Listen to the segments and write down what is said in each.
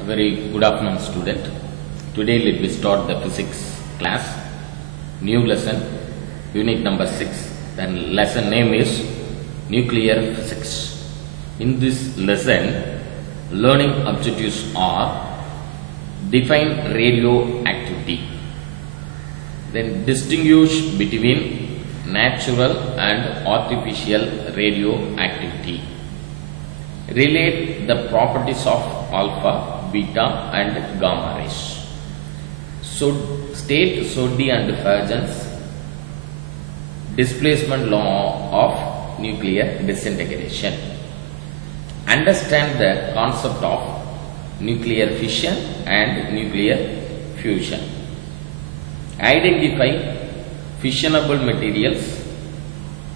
A very good afternoon, student. Today let me start the physics class. New lesson, unit number 6. Then lesson name is nuclear physics. In this lesson, learning objectives are define radioactivity, then distinguish between natural and artificial radioactivity, relate the properties of alpha, beta and gamma rays, so state Soddy and Huygens displacement law of nuclear disintegration, understand the concept of nuclear fission and nuclear fusion, identify fissionable materials,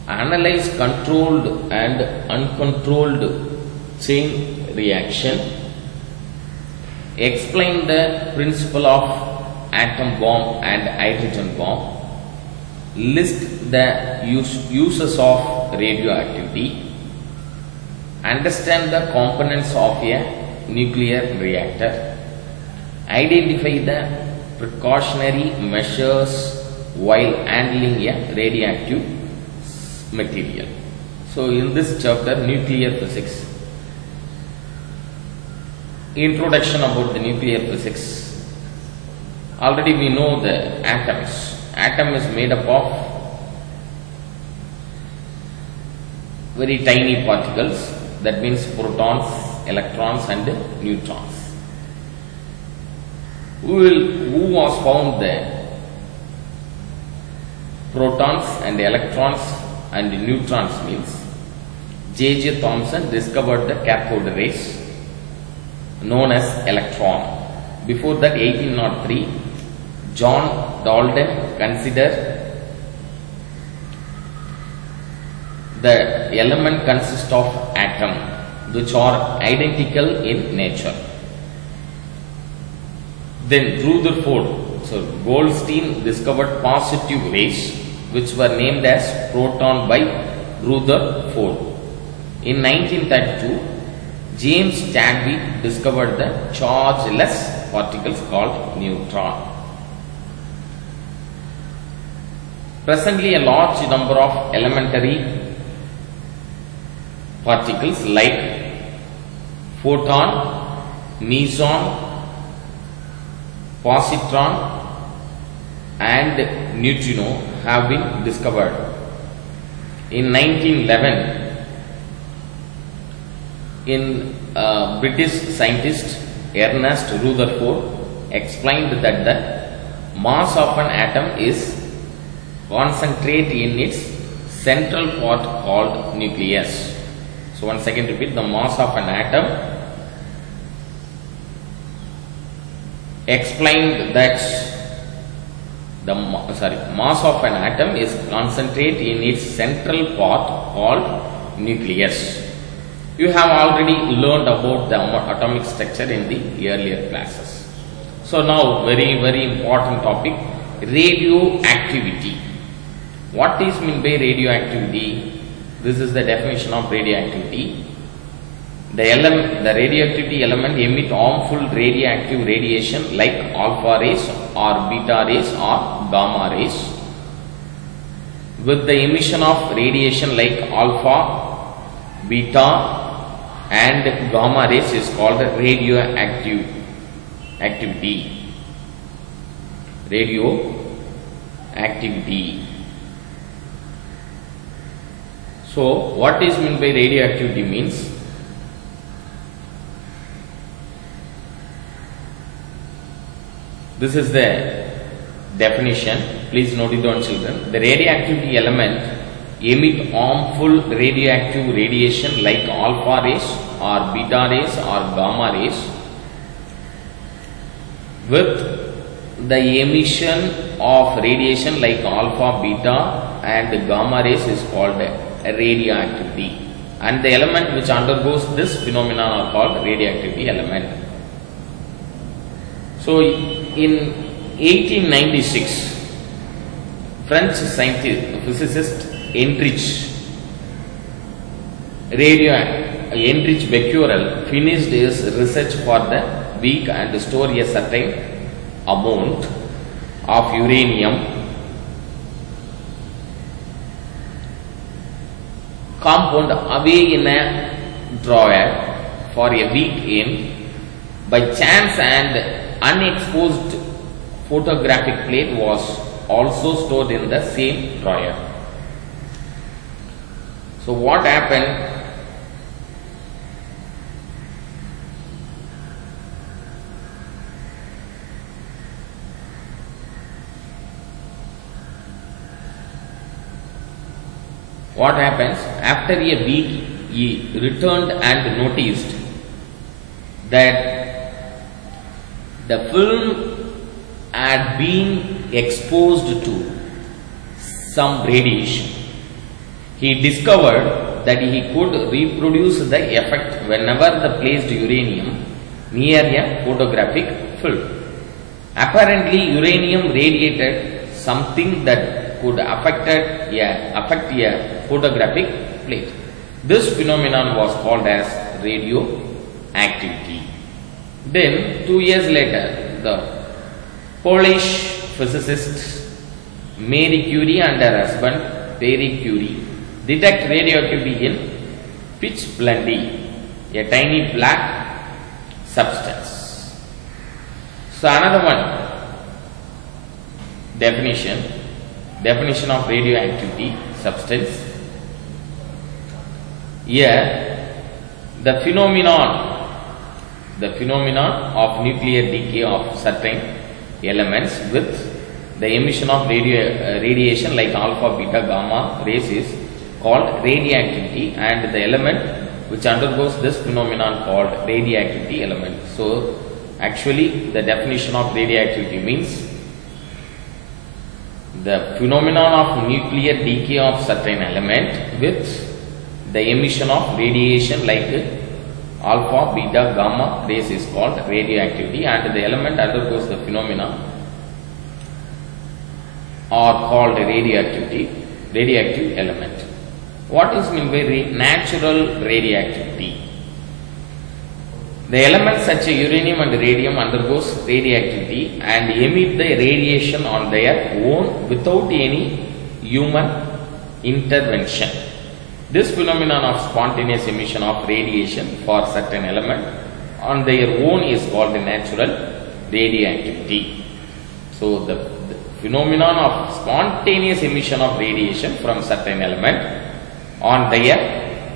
analyze controlled and uncontrolled chain reaction, explain the principle of atom bomb and hydrogen bomb, list the uses of radioactivity, understand the components of a nuclear reactor, identify the precautionary measures while handling a radioactive material. So in this chapter, nuclear physics, introduction about the nuclear physics. Already we know the atoms. Atom is made up of very tiny particles, that means protons, electrons and neutrons. Who was found the protons and electrons and neutrons means J.J. Thomson discovered the cathode rays known as electron. Before that, 1803, John Dalton considered the element consists of atom which are identical in nature. Then Rutherford, so Goldstein discovered positive rays which were named as proton by Rutherford. In 1932, James Chadwick discovered the chargeless particles called neutron. Presently, a large number of elementary particles like photon, meson, positron and neutrino have been discovered. In 1911, British scientist Ernest Rutherford explained that the mass of an atom is concentrated in its central part called nucleus. So once again repeat, the mass of an atom, explained that the mass of an atom is concentrated in its central part called nucleus. You have already learned about the atomic structure in the earlier classes. So now very important topic, radioactivity. What is meant by radioactivity? This is the definition of radioactivity. The radioactivity element emit harmful radioactive radiation like alpha rays or beta rays or gamma rays. With the emission of radiation like alpha, beta and gamma rays is called radioactivity. Radioactivity. So what is meant by radioactivity means this is the definition. Please note it down, children. The radioactivity element emit harmful radioactive radiation like alpha rays or beta rays or gamma rays. With the emission of radiation like alpha, beta and gamma rays is called radioactivity, and the element which undergoes this phenomenon are called radioactivity element. So in 1896, French scientist, physicist Heinrich Becquerel finished his research for the week and store a certain amount of uranium compound away in a drawer for a week in. By chance, an unexposed photographic plate was also stored in the same drawer. So what happened? What happens? After a week, he returned and noticed that the film had been exposed to some radiation. He discovered that he could reproduce the effect whenever the placed uranium near a photographic film. Apparently, uranium radiated something that could affect a photographic plate. This phenomenon was called as radioactivity. Then 2 years later, the Polish physicist Marie Curie and her husband Pierre Curie detect radioactivity in pitch blende, a tiny black substance. So another one, definition of radioactivity substance. Here the phenomenon of nuclear decay of certain elements with the emission of radiation like alpha, beta, gamma rays is called radioactivity, and the element which undergoes this phenomenon called radioactivity element. So actually the definition of radioactivity means the phenomenon of nuclear decay of certain element with the emission of radiation like alpha, beta, gamma rays is called radioactivity, and the element undergoes the phenomena are called radioactive element. What is meant by natural radioactivity? The elements such as uranium and radium undergoes radioactivity and emit the radiation on their own without any human intervention. This phenomenon of spontaneous emission of radiation for certain element on their own is called natural radioactivity. So the phenomenon of spontaneous emission of radiation from certain element on their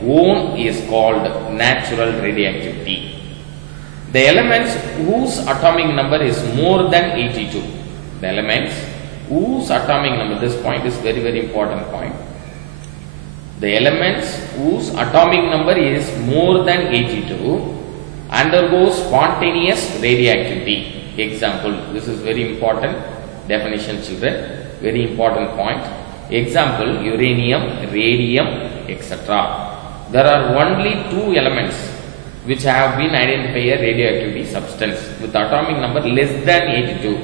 own is called natural radioactivity. The elements whose atomic number is more than 82. The elements whose atomic number, this point is very, very important point. The elements whose atomic number is more than 82 undergo spontaneous radioactivity. Example, this is very important definition, children, very important point. Example, uranium, radium, etc. There are only 2 elements which have been identified as radioactivity substance with atomic number less than 82.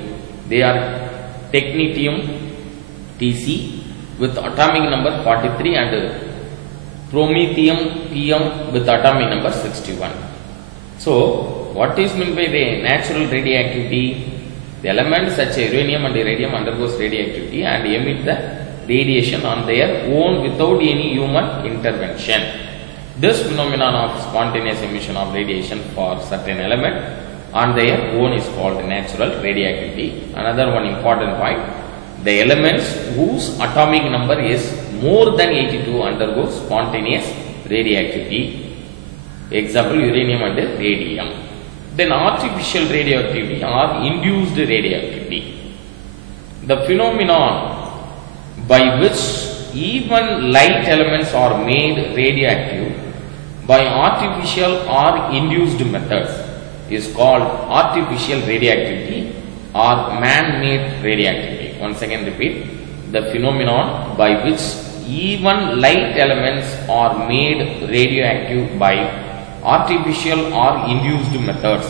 They are technetium Tc with atomic number 43 and promethium Pm with atomic number 61. So what is meant by the natural radioactivity? The elements such as uranium and radium undergoes radioactivity and emit the radiation on their own without any human intervention. This phenomenon of spontaneous emission of radiation for certain element on their own is called natural radioactivity. Another one important point, the elements whose atomic number is more than 82 undergo spontaneous radioactivity. Example, uranium and radium. Then artificial radioactivity or induced radioactivity. The phenomenon by which even light elements are made radioactive by artificial or induced methods is called artificial radioactivity or man-made radioactivity. Once again repeat, the phenomenon by which even light elements are made radioactive by artificial or induced methods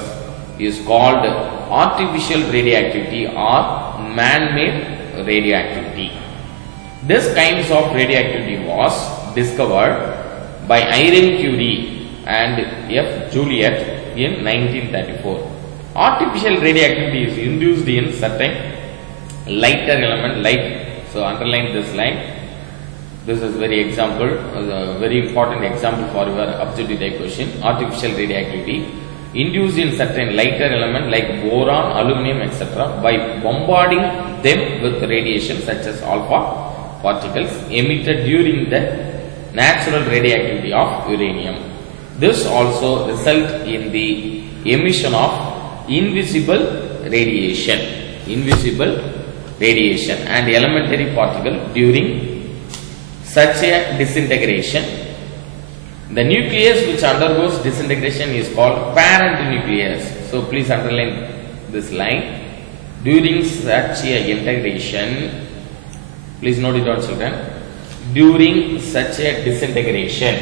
is called artificial radioactivity or man-made radioactivity. This kinds of radioactivity was discovered by Irene Curie and F. Joliot in 1934. Artificial radioactivity is induced in certain lighter element like, so underline this line. This is very important example for your objective type question. Artificial radioactivity induced in certain lighter element like boron, aluminum, etc. by bombarding them with radiation such as alpha particles emitted during the natural radioactivity of uranium. This also results in the emission of invisible radiation and elementary particle during such a disintegration. The nucleus which undergoes disintegration is called parent nucleus. So please underline this line. During such a integration, please note it down, children. During such a disintegration,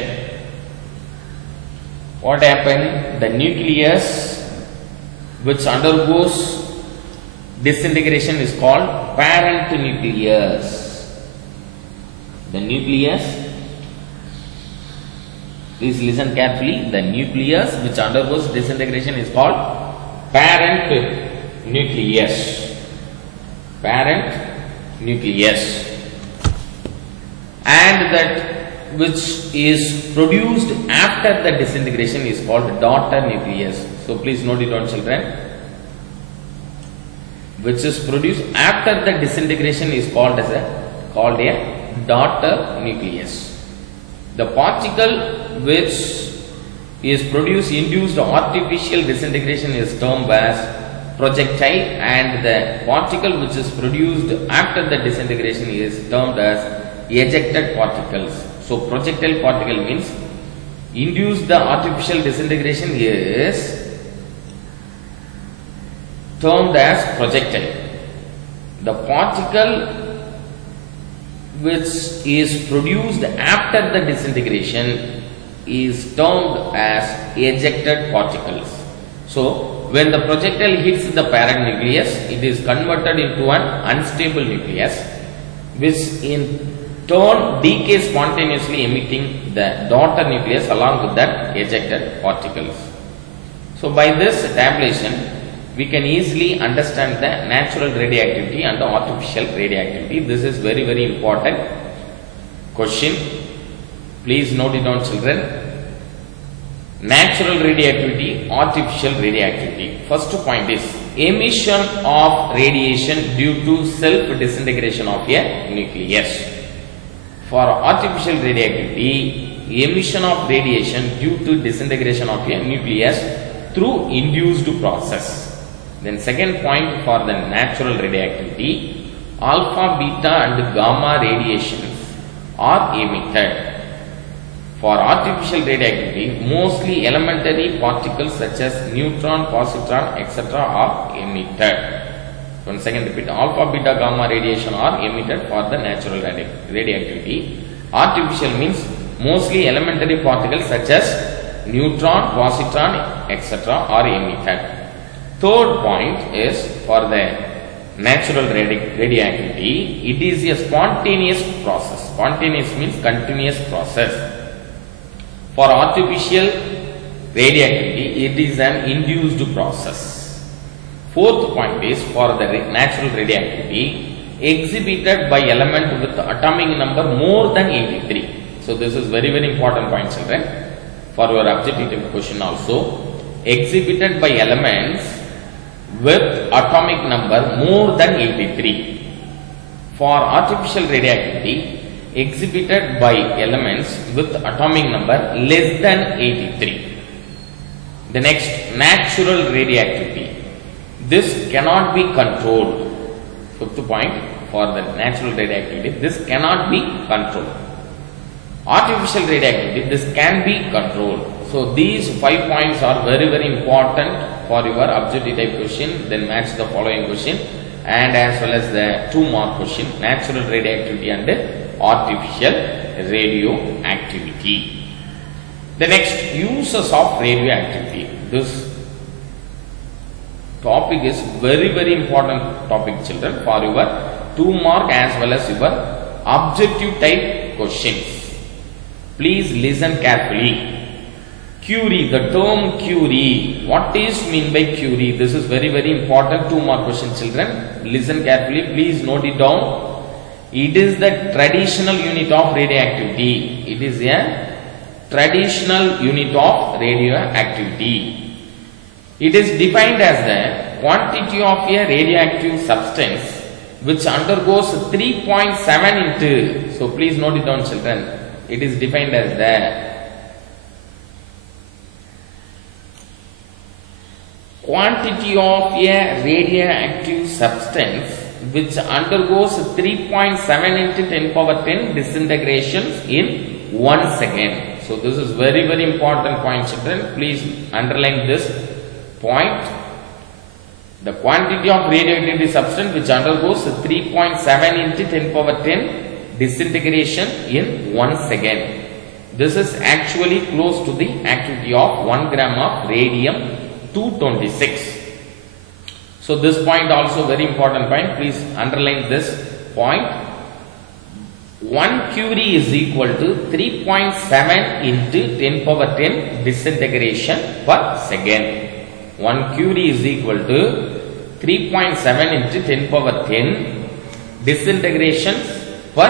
what happened? The nucleus which undergoes disintegration is called parent nucleus. The nucleus, please listen carefully, the nucleus which undergoes disintegration is called parent nucleus. And that which is produced after the disintegration is called daughter nucleus. So please note it down, children. Which is produced after the disintegration is called a daughter nucleus. The particle which is produced induced artificial disintegration is termed as projectile, and the particle which is produced after the disintegration is termed as ejected particles. So projectile particle means induced the artificial disintegration is termed as projectile. The particle which is produced after the disintegration is termed as ejected particles. So when the projectile hits the parent nucleus, it is converted into an unstable nucleus, which in turn decays spontaneously, emitting the daughter nucleus along with that ejected particles. So by this tabulation, we can easily understand the natural radioactivity and the artificial radioactivity. This is very important question. Please note it down, children. Natural radioactivity, artificial radioactivity. First point is emission of radiation due to self-disintegration of a nucleus. For artificial radioactivity, emission of radiation due to disintegration of a nucleus through induced process. Then second point for the natural radioactivity, alpha, beta and gamma radiations are emitted. For artificial radioactivity, mostly elementary particles such as neutron, positron, etc. are emitted. Once again repeat, alpha, beta, gamma radiation are emitted for the natural radioactivity. Artificial means mostly elementary particles such as neutron, positron, etc. are emitted. Third point is for the natural radioactivity, it is a spontaneous process. Spontaneous means continuous process. For artificial radioactivity, it is an induced process. Fourth point is for the natural radioactivity, exhibited by element with atomic number more than 83. So this is very important point, children, for your objective question also. Exhibited by elements with atomic number more than 83. For artificial radioactivity, exhibited by elements with atomic number less than 83. The next, natural radioactivity. This cannot be controlled. Fifth point for the natural radioactivity, this cannot be controlled. Artificial radioactivity, this can be controlled. So these 5 points are very important for your objective type question. Then match the following question and as well as the 2-mark question, natural radioactivity and artificial radioactivity. The next, uses of radioactivity. This topic is very important topic, children, for your 2-mark as well as your objective type questions. Please listen carefully. Curie, the term Curie, what is mean by Curie? This is very important. 2 more questions, children. Listen carefully, please note it down. It is the traditional unit of radioactivity. It is a traditional unit of radioactivity. It is defined as the quantity of a radioactive substance which undergoes 3.7 into, so please note it down, children. It is defined as the quantity of a radioactive substance which undergoes 3.7 into 10 power 10 disintegrations in 1 second. So this is very important point, children. Please underline this point. The quantity of radioactive substance which undergoes 3.7 into 10 power 10 disintegration in 1 second. This is actually close to the activity of 1 gram of radium 226. So this point also very important point. Please underline this point. 1 Curie is equal to 3.7 into 10 power 10 disintegration per second. 1 Curie is equal to 3.7 into 10 power 10 disintegrations per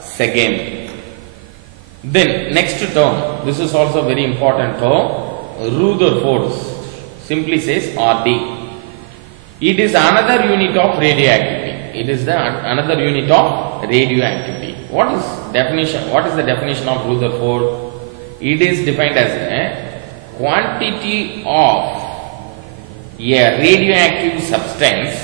second. Then next term, this is also very important term, Rutherford, simply says RD. It is another unit of radioactivity. It is another unit of radioactivity. What is definition? What is the definition of Rutherford? It is defined as a quantity of a radioactive substance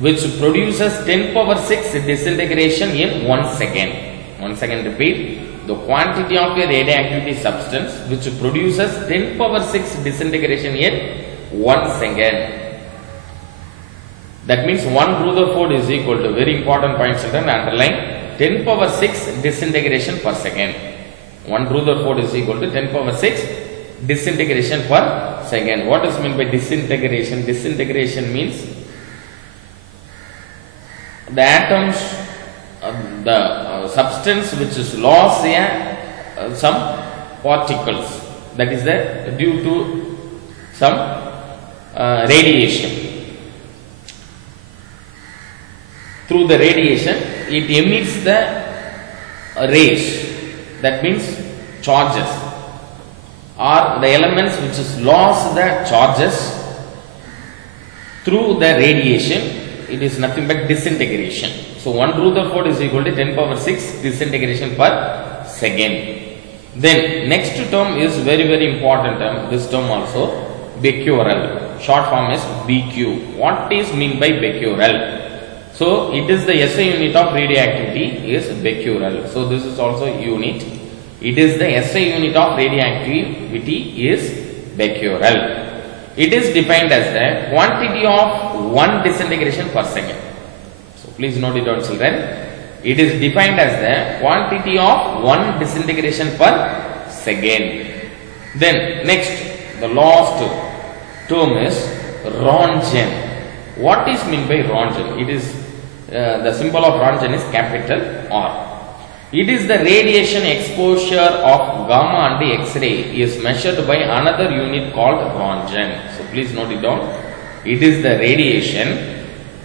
which produces 10 power 6 disintegration in 1 second. 1 second, repeat. The quantity of a radioactivity substance which produces 10 power 6 disintegration in 1 second. That means 1 Rutherford is equal to, very important point, children, underline, 10 power 6 disintegration per second. 1 Rutherford is equal to 10 power 6 disintegration per second. What is meant by disintegration? Disintegration means the atoms, the substance which is lost some particles, that is due to some radiation. Through the radiation, it emits the rays, that means charges, or the elements which is lost the charges through the radiation. It is nothing but disintegration. So 1 Rutherford is equal to 10 power 6 disintegration per second. Then next term is very important term, this term also, becquerel. Short form is BQ. What is mean by becquerel? So it is the SI unit of radioactivity is becquerel. So this is also unit. It is the SI unit of radioactivity is becquerel. It is defined as the quantity of 1 disintegration per second. So please note it down, children. It is defined as the quantity of 1 disintegration per second. Then next, the last term is Rontgen. What is meant by Rontgen? It is the symbol of Rontgen is capital R. It is the radiation exposure of gamma and X-ray is measured by another unit called Rontgen. So please note it down. It is the radiation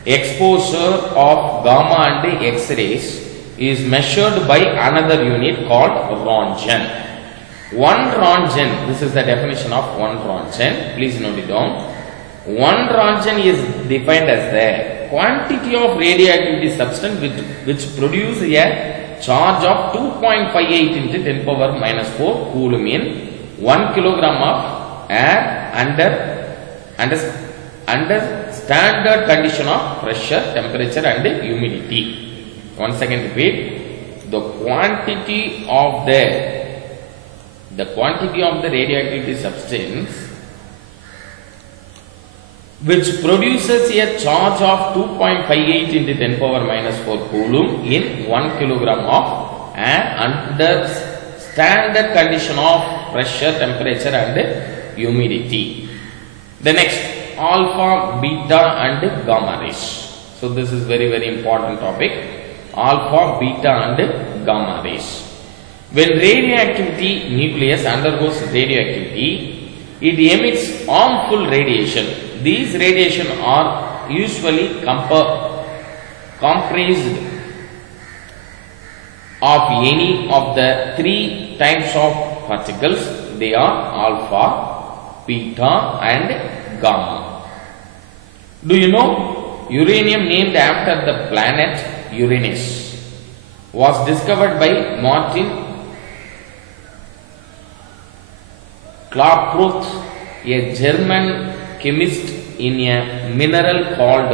exposure of gamma and X-rays is measured by another unit called Rontgen. 1 Rontgen, this is the definition of 1 Rontgen. Please note it down. 1 Rontgen is defined as the quantity of radioactivity substance which produces a charge of 2.58 into 10 power minus 4 coulomb in 1 kilogram of air under standard condition of pressure, temperature and humidity. Once again repeat, the quantity of the radioactivity substance which produces a charge of 2.58 into 10 power minus 4 coulomb in 1 kilogram of air under standard condition of pressure, temperature and humidity. The next, alpha, beta and gamma rays. So this is very important topic. Alpha, beta and gamma rays. When radioactivity nucleus undergoes radioactivity, it emits harmful radiation. These radiation are usually comprised of any of the three types of particles. They are alpha, beta and gamma. Do you know uranium, named after the planet Uranus, was discovered by Martin Klaproth, a German chemist, in a mineral called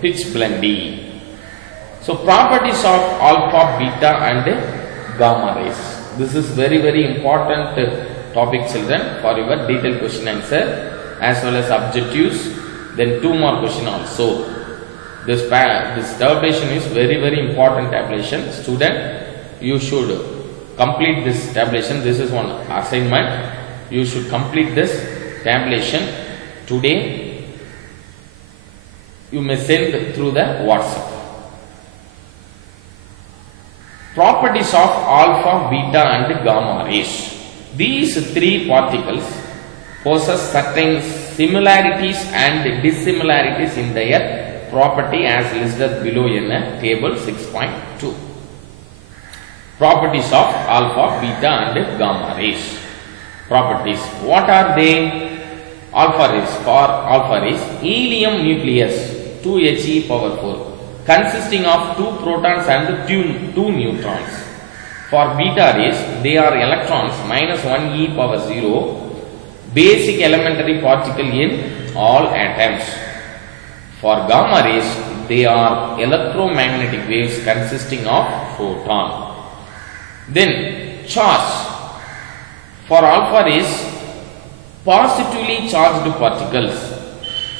pitchblende. So properties of alpha, beta and gamma rays. This is very important topic, children, for your detailed question answer as well as objectives. Then 2 more question also. This tabulation is very important tabulation. Student, you should complete this tabulation. This is one assignment. You should complete this tabulation today. You may send through the WhatsApp. Properties of alpha, beta and gamma rays. These three particles possess certain similarities and dissimilarities in their property as listed below in table 6.2. Properties of alpha, beta and gamma rays. Properties. What are they? Alpha rays. For alpha rays, helium nucleus 2He⁴ consisting of 2 protons and 2 neutrons. For beta rays, they are electrons -1e⁴, basic elementary particle in all atoms. For gamma rays, they are electromagnetic waves consisting of photon. Then charge. For alpha rays, positively charged particles.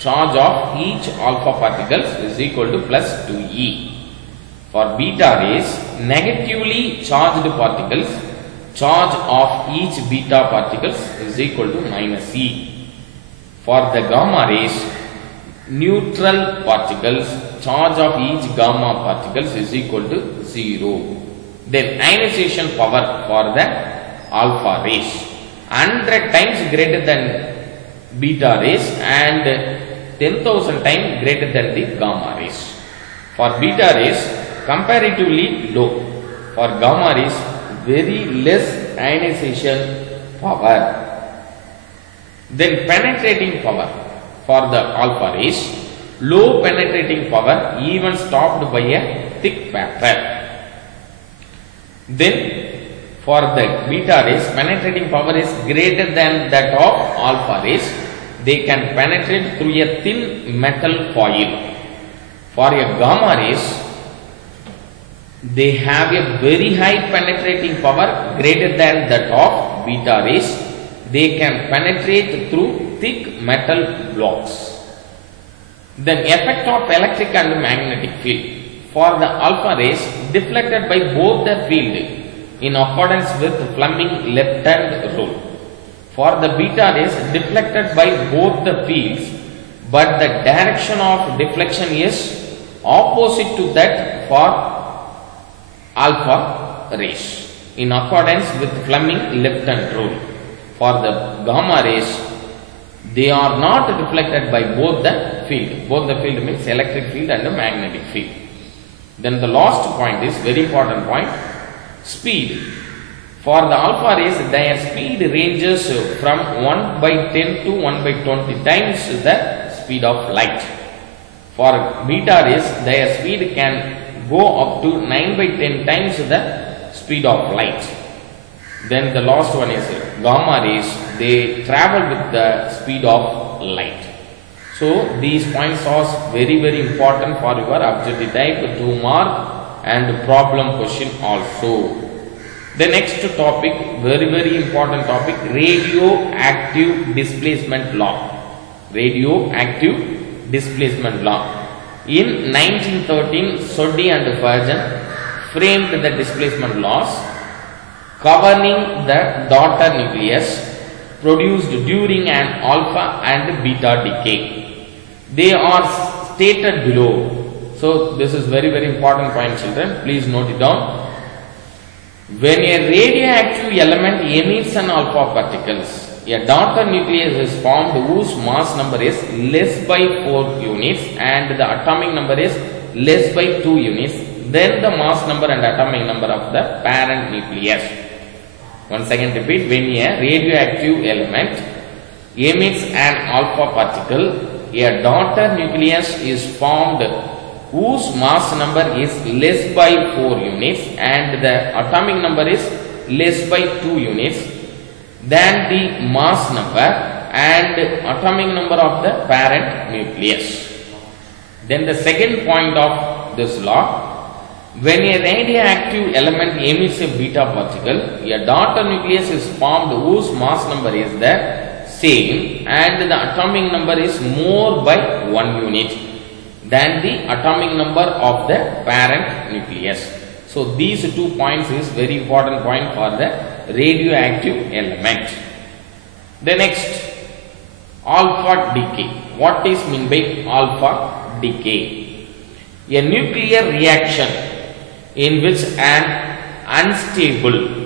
Charge of each alpha particles is equal to +2e. For beta rays, negatively charged particles, charge of each beta particles is equal to -e. For the gamma rays, neutral particles, charge of each gamma particles is equal to 0. Then ionization power for the alpha rays, 100 times greater than beta rays and 10,000 times greater than the gamma rays. For beta rays, comparatively low. For gamma rays, very less ionization power. Then penetrating power. For the alpha rays, low penetrating power, even stopped by a thick paper. Then for the beta rays, penetrating power is greater than that of alpha rays. They can penetrate through a thin metal foil. For a gamma rays, they have a very high penetrating power greater than that of beta rays. They can penetrate through thick metal blocks. Then effect of electric and magnetic field. For the alpha rays, deflected by both the field in accordance with Fleming left-hand rule. For the beta rays, deflected by both the fields, but the direction of deflection is opposite to that for alpha rays in accordance with Fleming left-hand rule. For the gamma rays, they are not deflected by both the field. Both the field means electric field and the magnetic field. Then the last point is very important point. Speed. For the alpha rays, their speed ranges from 1/10 to 1/20 times the speed of light. For beta rays, their speed can go up to 9/10 times the speed of light. Then the last one is gamma rays. They travel with the speed of light. So these points are very important for your objective type 2 mark and problem question also. The next topic, very important topic, radioactive displacement law. Radioactive displacement law. In 1913, Soddy and Fajan framed the displacement laws governing the daughter nucleus produced during an alpha and beta decay. They are stated below. So this is very important point, children. Please note it down. When a radioactive element emits an alpha particles, a daughter nucleus is formed whose mass number is less by 4 units and the atomic number is less by 2 units, then the mass number and atomic number of the parent nucleus. Once again repeat, when a radioactive element emits an alpha particle, a daughter nucleus is formed whose mass number is less by 4 units and the atomic number is less by 2 units than the mass number and atomic number of the parent nucleus. Then the second point of this law, when a radioactive element emits a beta particle, a daughter nucleus is formed whose mass number is the same and the atomic number is more by 1 unit than the atomic number of the parent nucleus. So these 2 points is very important point for the radioactive element. The next, alpha decay. What is mean by alpha decay? A nuclear reaction in which an unstable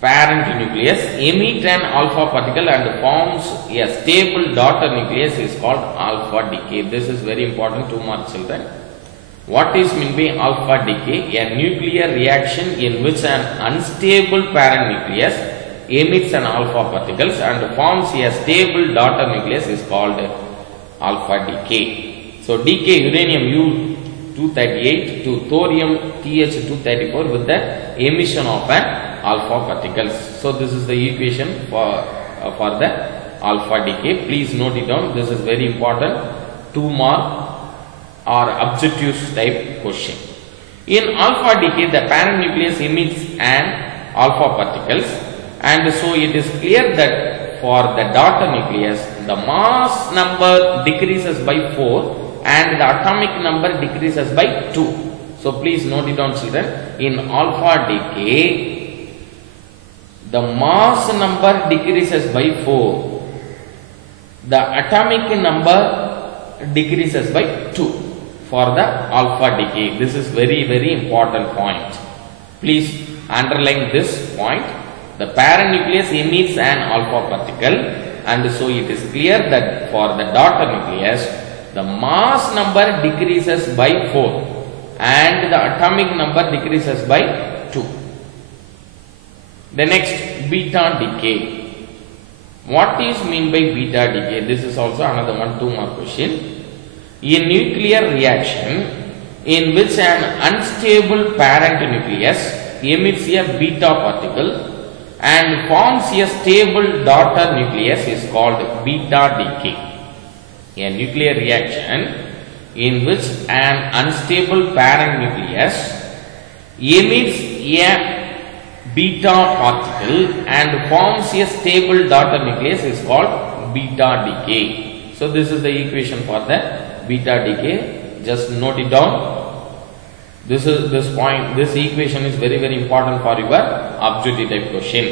parent nucleus emits an alpha particle and forms a stable daughter nucleus is called alpha decay. This is very important, 2 marks children. What is mean by alpha decay? A nuclear reaction in which an unstable parent nucleus emits an alpha particles and forms a stable daughter nucleus is called alpha decay. So decay uranium U-238 to thorium Th-234 with the emission of an alpha particles. So this is the equation for the alpha decay. Please note it down. This is very important, 2 mark or objective type question. In alpha decay, the parent nucleus emits an alpha particles, and so it is clear that for the daughter nucleus, the mass number decreases by 4 and the atomic number decreases by 2. So please note it down children. In alpha decay, the mass number decreases by 4, the atomic number decreases by 2 for the alpha decay. This is very important point. Please underline this point. The parent nucleus emits an alpha particle, and so it is clear that for the daughter nucleus, the mass number decreases by 4 and the atomic number decreases by 2. The next, beta decay. What is mean by beta decay? This is also another 2 mark question. A nuclear reaction in which an unstable parent nucleus emits a beta particle and forms a stable daughter nucleus is called beta decay. A nuclear reaction in which an unstable parent nucleus emits a beta particle and forms a stable daughter nucleus is called beta decay. So this is the equation for the beta decay. Just note it down. This equation is very important for your objective type question.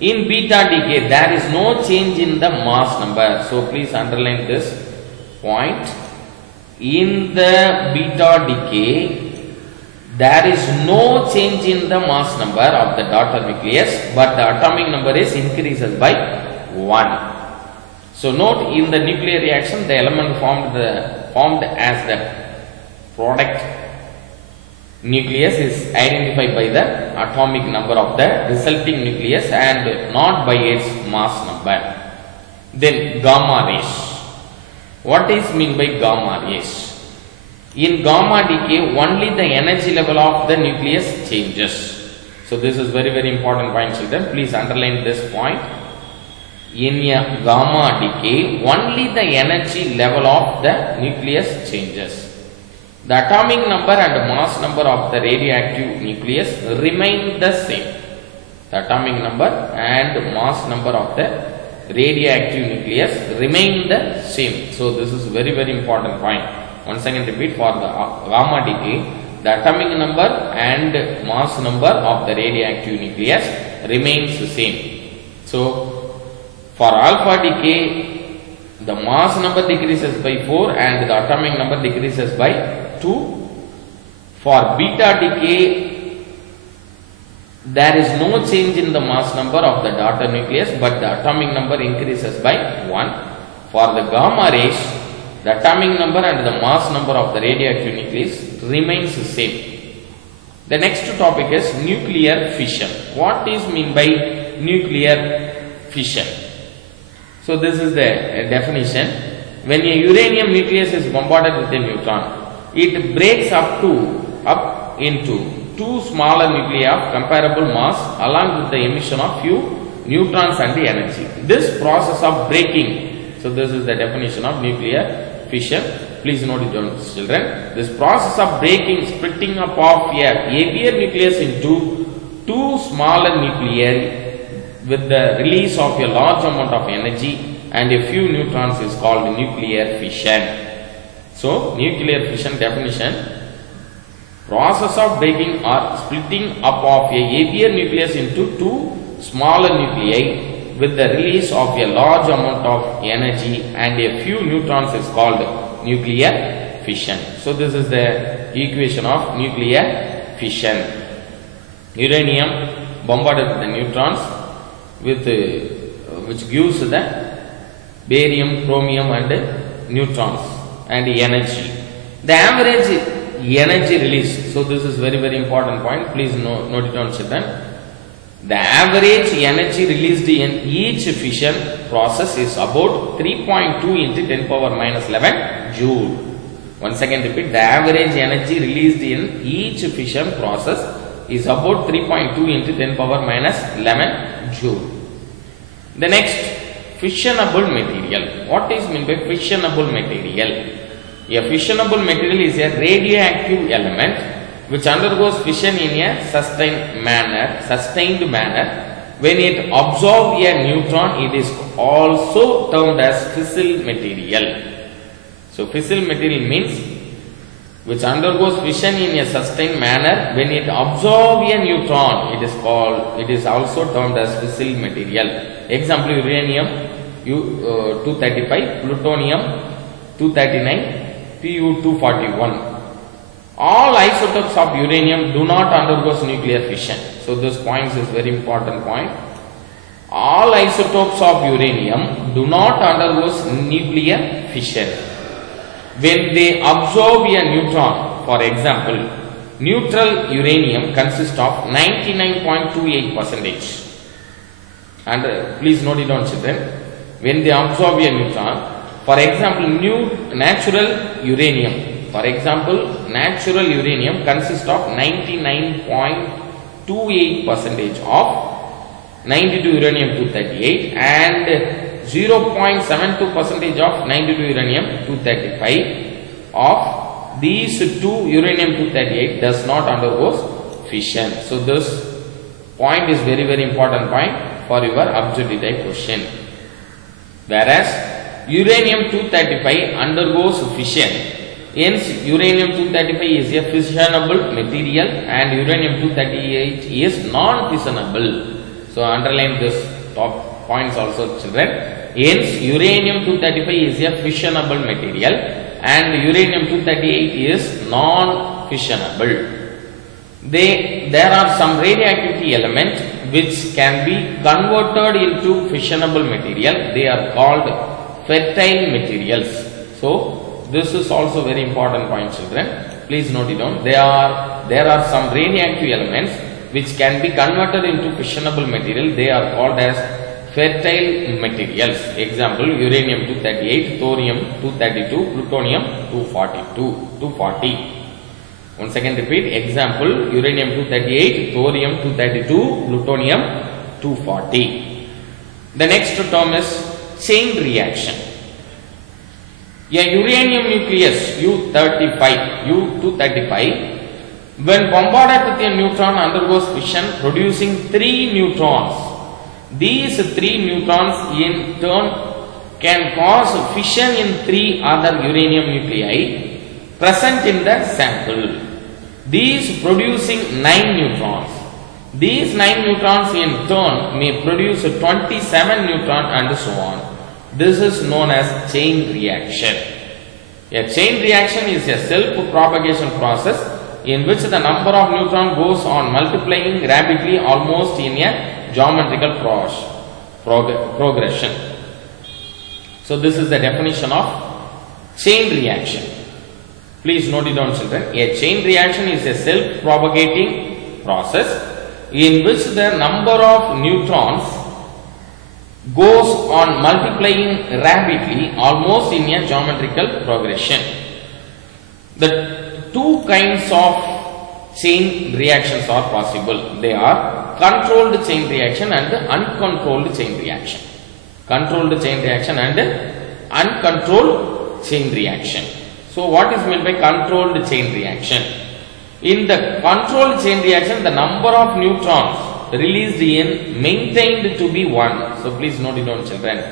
In beta decay, there is no change in the mass number. So please underline this point. In the beta decay, there is no change in the mass number of the daughter nucleus, but the atomic number is increases by 1. So note, in the nuclear reaction, the element formed as the product nucleus is identified by the atomic number of the resulting nucleus and not by its mass number. Then gamma rays. What is mean by gamma rays? In gamma decay, only the energy level of the nucleus changes. So this is very important point children. Please underline this point. In a gamma decay, only the energy level of the nucleus changes. The atomic number and mass number of the radioactive nucleus remain the same. The atomic number and mass number of the radioactive nucleus remain the same. So this is very important point. Once again repeat, for the gamma decay, the atomic number and mass number of the radioactive nucleus remains the same. So for alpha decay, the mass number decreases by 4 and the atomic number decreases by 2. For beta decay, there is no change in the mass number of the daughter nucleus, but the atomic number increases by 1. For the gamma rays, the atomic number and the mass number of the radioactive nucleus remains the same. The next topic is nuclear fission. What is meant by nuclear fission? So this is the definition. When a uranium nucleus is bombarded with a neutron, it breaks up into two smaller nuclei of comparable mass along with the emission of few neutrons and the energy. This process of breaking, so this is the definition of nuclear fission. Please note it down, children. This process of breaking, splitting up of a heavier nucleus into two smaller nuclei with the release of a large amount of energy and a few neutrons is called nuclear fission. So, nuclear fission definition: process of breaking or splitting up of a heavier nucleus into two smaller nuclei with the release of a large amount of energy and a few neutrons is called nuclear fission. So this is the equation of nuclear fission. Uranium bombarded with the neutrons with which gives the barium, chromium and neutrons and energy. The average energy release. So this is very important point. Please note it down, children. The average energy released in each fission process is about 3.2 into 10 power minus 11 joule. Once again repeat, the average energy released in each fission process is about 3.2 into 10 power minus 11 joule. The next, fissionable material. What is meant by fissionable material? A fissionable material is a radioactive element which undergoes fission in a sustained manner. When it absorbs a neutron, it is also termed as fissile material. So, fissile material means which undergoes fission in a sustained manner. When it absorbs a neutron, it is also termed as fissile material. Example: uranium 235, plutonium 239, Pu 241. All isotopes of uranium do not undergo nuclear fission. So this point is very important point. All isotopes of uranium do not undergo nuclear fission. When they absorb a neutron, for example, neutral uranium consists of 99.28%. And please note it down, children. When they absorb a neutron, for example, natural uranium. For example, natural uranium consists of 99.28% of 92 uranium-238 and 0.72% of 92 uranium-235. Of these two, uranium-238 does not undergo fission. So this point is very important point for your objective type question. Whereas uranium-235 undergoes fission. Hence, uranium-235 is a fissionable material and uranium-238 is non-fissionable. So, underline this top points also, children. Hence, uranium-235 is a fissionable material and uranium-238 is non-fissionable. There are some radioactivity elements which can be converted into fissionable material. They are called fertile materials. So, this is also very important point, children. Please note it down. There are some radioactive elements which can be converted into fissionable material. They are called as fertile materials. Example: uranium-238, thorium-232, plutonium-240. Once again repeat. Example: uranium-238, thorium-232, plutonium-240. The next term is chain reaction. A uranium nucleus U235 when bombarded with a neutron undergoes fission producing 3 neutrons. These 3 neutrons in turn can cause fission in 3 other uranium nuclei present in the sample. These producing 9 neutrons. These 9 neutrons in turn may produce 27 neutrons and so on. This is known as chain reaction. A chain reaction is a self-propagation process in which the number of neutrons goes on multiplying rapidly almost in a geometrical progression. So this is the definition of chain reaction. Please note it down, children. A chain reaction is a self-propagating process in which the number of neutrons goes on multiplying rapidly almost in a geometrical progression. The two kinds of chain reactions are possible. They are controlled chain reaction and uncontrolled chain reaction. Controlled chain reaction and uncontrolled chain reaction. So what is meant by controlled chain reaction? In the controlled chain reaction, the number of neutrons released in maintained to be 1. So please note it down, children.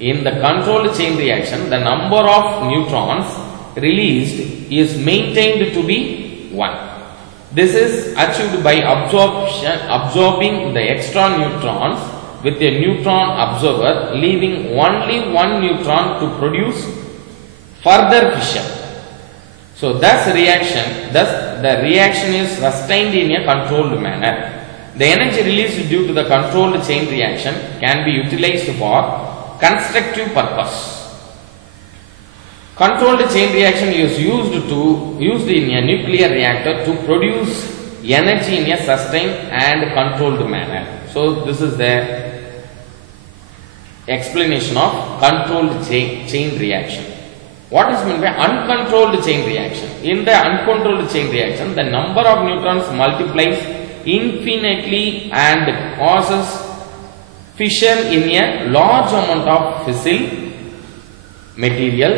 In the controlled chain reaction, the number of neutrons released is maintained to be 1. This is achieved by absorbing the extra neutrons with a neutron absorber, leaving only one neutron to produce further fission. So thus the reaction is sustained in a controlled manner. The energy released due to the controlled chain reaction can be utilized for constructive purpose. Controlled chain reaction is used in a nuclear reactor to produce energy in a sustained and controlled manner. So this is the explanation of controlled chain reaction. What is meant by uncontrolled chain reaction? In the uncontrolled chain reaction, the number of neutrons multiplies infinitely and causes fission in a large amount of fissile material.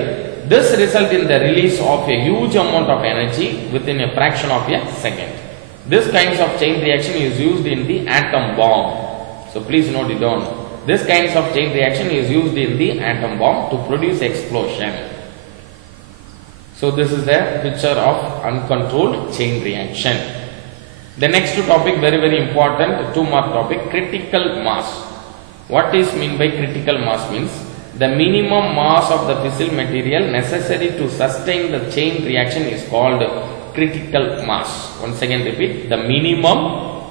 This results in the release of a huge amount of energy within a fraction of a second. This kinds of chain reaction is used in the atom bomb. So please note it down. This kinds of chain reaction is used in the atom bomb to produce explosion. So this is the picture of uncontrolled chain reaction. The next topic, very important, 2-mark topic, critical mass. What is meant by critical mass? Means the minimum mass of the fissile material necessary to sustain the chain reaction is called critical mass. Once again repeat, the minimum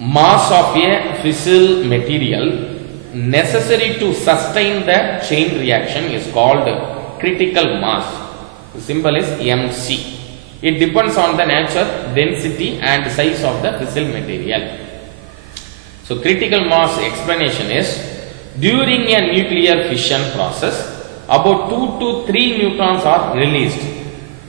mass of a fissile material necessary to sustain the chain reaction is called critical mass. The symbol is MC. It depends on the nature, density and size of the fissile material. So critical mass explanation is, during a nuclear fission process, about 2 to 3 neutrons are released.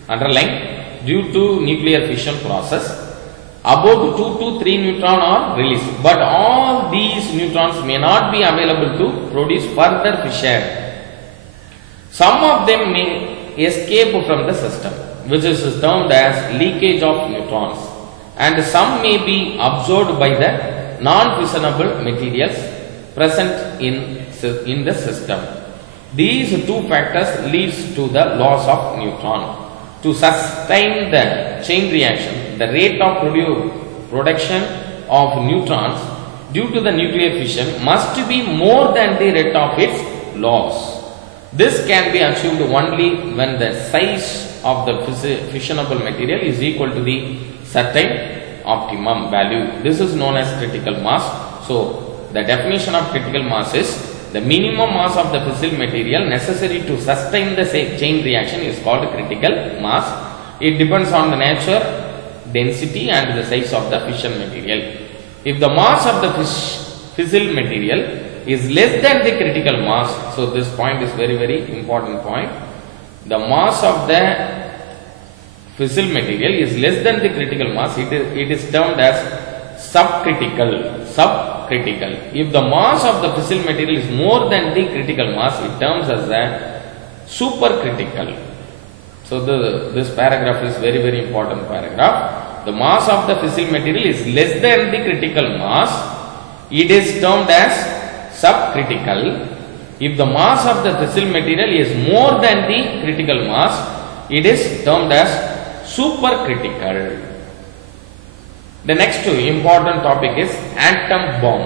Underline, due to nuclear fission process, about 2 to 3 neutrons are released. But all these neutrons may not be available to produce further fission. Some of them may escape from the system, which is termed as leakage of neutrons, and some may be absorbed by the non-fissionable materials present in the system. These two factors leads to the loss of neutron. To sustain the chain reaction, the rate of production of neutrons due to the nuclear fission must be more than the rate of its loss. This can be achieved only when the size of the fissionable material is equal to the certain optimum value. This is known as critical mass. So the definition of critical mass is the minimum mass of the fissile material necessary to sustain the chain reaction is called critical mass. It depends on the nature, density and the size of the fission material. If the mass of the fissile material is less than the critical mass, so this point is very important point. The mass of the fissile material is less than the critical mass, it is termed as subcritical. If the mass of the fissile material is more than the critical mass, it terms as a supercritical. So this paragraph is very important paragraph. The mass of the fissile material is less than the critical mass, it is termed as subcritical. If the mass of the fissile material is more than the critical mass, it is termed as supercritical. The next important topic is atom bomb.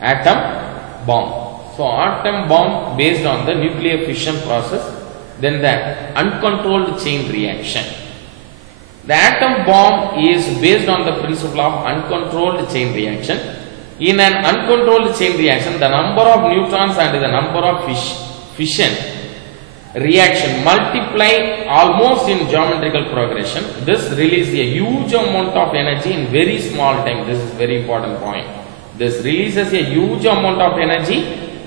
Atom bomb. So atom bomb based on the nuclear fission process, then the uncontrolled chain reaction. The atom bomb is based on the principle of uncontrolled chain reaction. In an uncontrolled chain reaction, the number of neutrons and the number of fission reaction multiply almost in geometrical progression. This releases a huge amount of energy in very small time. This is very important point. This releases a huge amount of energy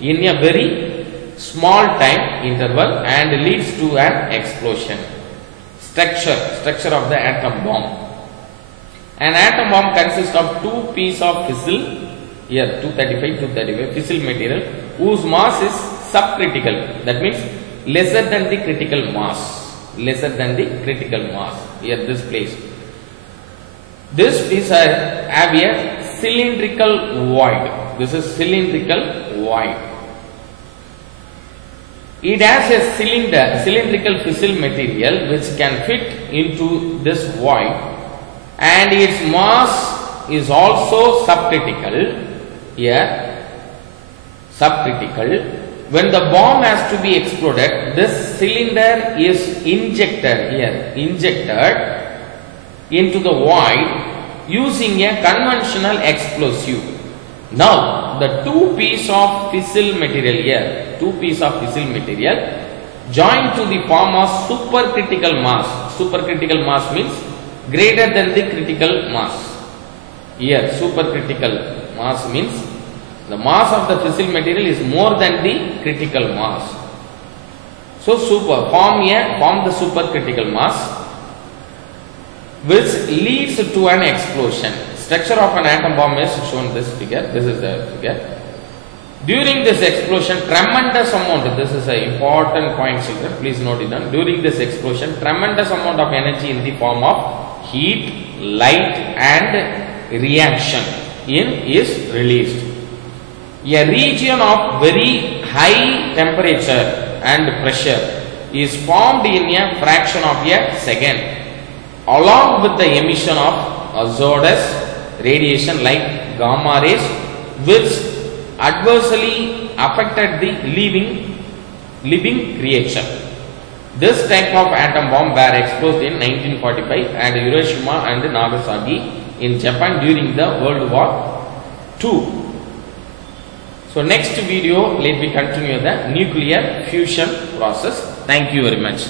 in a very small time interval and leads to an explosion. Structure of the atom bomb. An atom bomb consists of two pieces of fissile, here 235 fissile material whose mass is subcritical. That means lesser than the critical mass. Lesser than the critical mass. Here this place. This piece have a cylindrical void. This is cylindrical void. It has a cylindrical fissile material which can fit into this void, and its mass is also subcritical. Here, subcritical. When the bomb has to be exploded, this cylinder is injected into the void using a conventional explosive. Now, the two pieces of fissile material here, join to the form of supercritical mass. Supercritical mass means greater than the critical mass. Here, supercritical mass means the mass of the fissile material is more than the critical mass. So, form the supercritical mass, which leads to an explosion. Structure of an atom bomb is shown in this figure. This is the figure. During this explosion, tremendous amount, this is an important point, children, please note it down. During this explosion, tremendous amount of energy in the form of heat, light and reaction is released. A region of very high temperature and pressure is formed in a fraction of a second, along with the emission of hazardous radiation like gamma rays, which adversely affected the living creature. This type of atom bomb were exploded in 1945 at Hiroshima and Nagasaki in Japan during the World War II. So next video, let me continue the nuclear fusion process. Thank you very much.